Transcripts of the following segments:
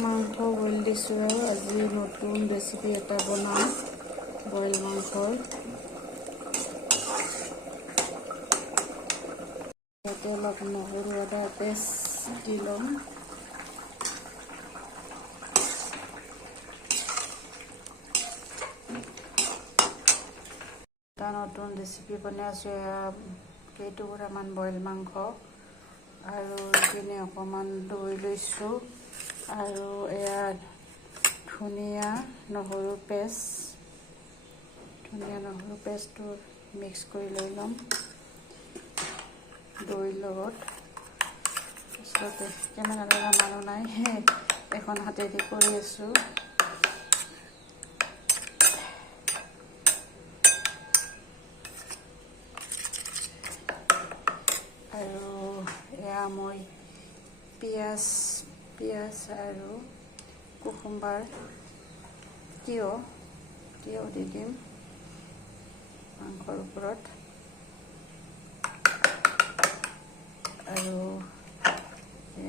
মাংস বইল দিছোঁ আৰু আজি নতুন ৰেচিপি এটা বনাম বইল মাংসৰ। ইয়াতে অলপ নহৰু আদা পেষ্ট দি ল'ম। এটা নতুন ৰেচিপি বনাই আছোঁ। কেইটুকুৰামান বইল মাংস আৰু এইখিনি অকণমান দৈ লৈছোঁ আৰু এয়া ধনিয়া নহৰু পেষ্টটো মিক্স কৰি লৈ ল'ম দৈৰ লগত। তাৰপিছতে কেমেৰা লগা মানুহ নাই, এখন হাতেদি কৰি আছোঁ। আৰু এয়া মই পিঁয়াজ আৰু কুকুম্বাৰ তিয়ঁহ দি দিম মাংসৰ ওপৰত। আৰু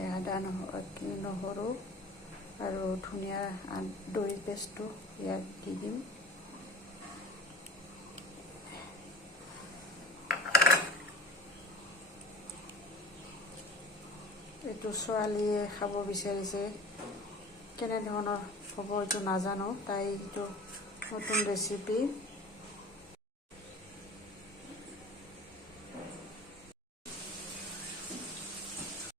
আদা নহৰু আৰু ধনিয়া দৈ পেষ্টটো ইয়াত দি দিম। এইটো ছোৱালীয়ে খাব বিচাৰিছে, কেনেধৰণৰ হ'ব এইটো নাজানো। তাই এইটো নতুন ৰেচিপি